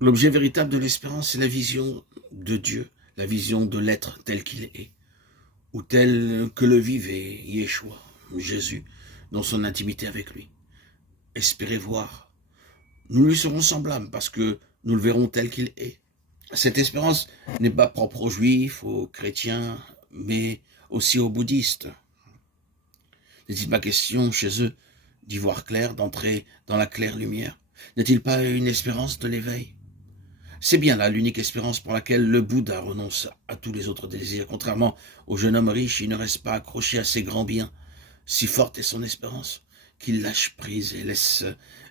L'objet véritable de l'espérance, c'est la vision de Dieu, la vision de l'être tel qu'il est, ou tel que le vivait Yeshua, Jésus, dans son intimité avec lui. Espérez voir. Nous lui serons semblables parce que nous le verrons tel qu'il est. Cette espérance n'est pas propre aux juifs, aux chrétiens, mais aussi aux bouddhistes. N'est-il pas question chez eux d'y voir clair, d'entrer dans la claire lumière? N'est-il pas une espérance de l'éveil? C'est bien là l'unique espérance pour laquelle le Bouddha renonce à tous les autres désirs. Contrairement au jeune homme riche, il ne reste pas accroché à ses grands biens. Si forte est son espérance qu'il lâche prise et laisse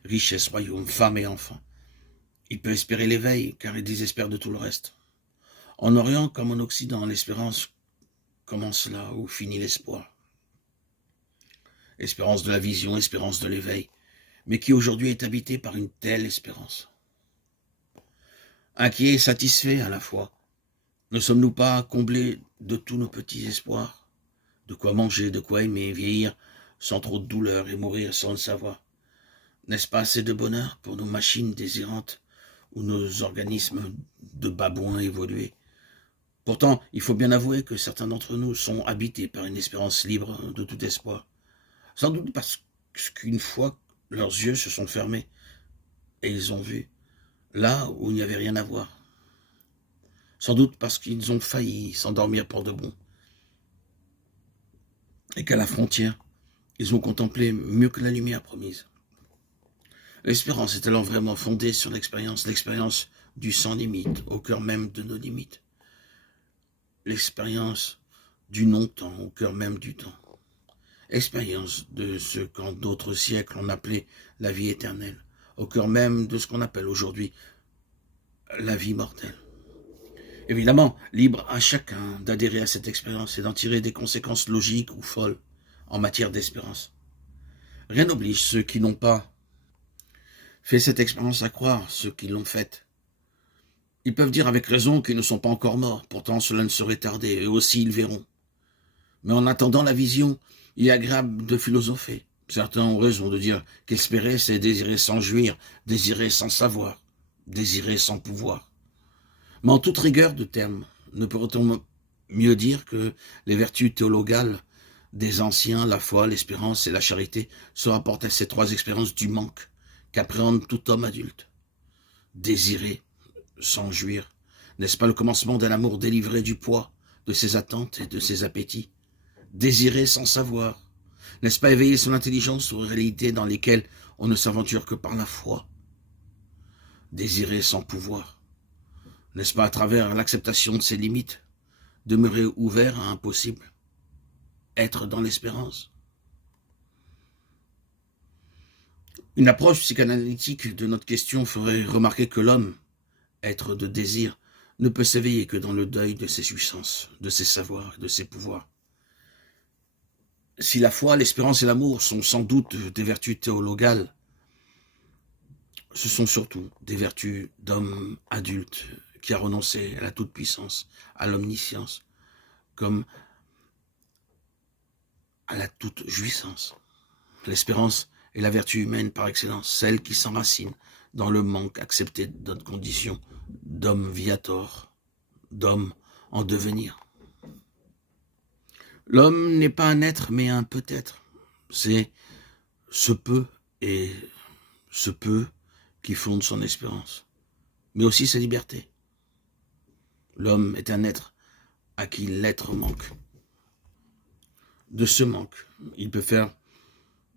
richesse, royaume, femme et enfants. Il peut espérer l'éveil, car il désespère de tout le reste. En Orient comme en Occident, l'espérance commence là où finit l'espoir. Espérance de la vision, espérance de l'éveil, mais qui aujourd'hui est habitée par une telle espérance. Inquiet et satisfait à la fois, ne sommes-nous pas comblés de tous nos petits espoirs? De quoi manger, de quoi aimer, vieillir sans trop de douleur et mourir sans le savoir? N'est-ce pas assez de bonheur pour nos machines désirantes ou nos organismes de babouins évolués? Pourtant, il faut bien avouer que certains d'entre nous sont habités par une espérance libre de tout espoir. Sans doute parce qu'une fois leurs yeux se sont fermés et ils ont vu là où il n'y avait rien à voir. Sans doute parce qu'ils ont failli s'endormir pour de bon. Et qu'à la frontière, ils ont contemplé mieux que la lumière promise. L'espérance est alors vraiment fondée sur l'expérience du sans limite, au cœur même de nos limites. L'expérience du non-temps, au cœur même du temps. Expérience de ce qu'en d'autres siècles on appelait la vie éternelle, au cœur même de ce qu'on appelle aujourd'hui la vie mortelle. Évidemment, libre à chacun d'adhérer à cette expérience et d'en tirer des conséquences logiques ou folles en matière d'espérance. Rien n'oblige ceux qui n'ont pas fait cette expérience à croire ceux qui l'ont faite. Ils peuvent dire avec raison qu'ils ne sont pas encore morts, pourtant cela ne saurait tarder, eux aussi ils verront. Mais en attendant la vision, il est agréable de philosopher. Certains ont raison de dire qu'espérer, c'est désirer sans jouir, désirer sans savoir, désirer sans pouvoir. Mais en toute rigueur de terme, ne pourrait-on mieux dire que les vertus théologales des anciens, la foi, l'espérance et la charité, se rapportent à ces trois expériences du manque qu'appréhende tout homme adulte? Désirer sans jouir, n'est-ce pas le commencement d'un amour délivré du poids de ses attentes et de ses appétits? Désirer sans savoir, n'est-ce pas éveiller son intelligence aux réalités dans lesquelles on ne s'aventure que par la foi? Désirer sans pouvoir, n'est-ce pas à travers l'acceptation de ses limites, demeurer ouvert à impossible, être dans l'espérance? Une approche psychanalytique de notre question ferait remarquer que l'homme, être de désir, ne peut s'éveiller que dans le deuil de ses jouissances, de ses savoirs et de ses pouvoirs. Si la foi, l'espérance et l'amour sont sans doute des vertus théologales, ce sont surtout des vertus d'homme adulte qui a renoncé à la toute-puissance, à l'omniscience, comme à la toute-jouissance. L'espérance est la vertu humaine par excellence, celle qui s'enracine dans le manque accepté de notre condition d'homme viator, d'homme en devenir. L'homme n'est pas un être, mais un peut-être. C'est ce peu et ce peu qui fonde son espérance, mais aussi sa liberté. L'homme est un être à qui l'être manque. De ce manque, il peut faire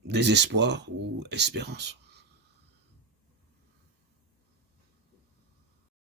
désespoir ou espérance.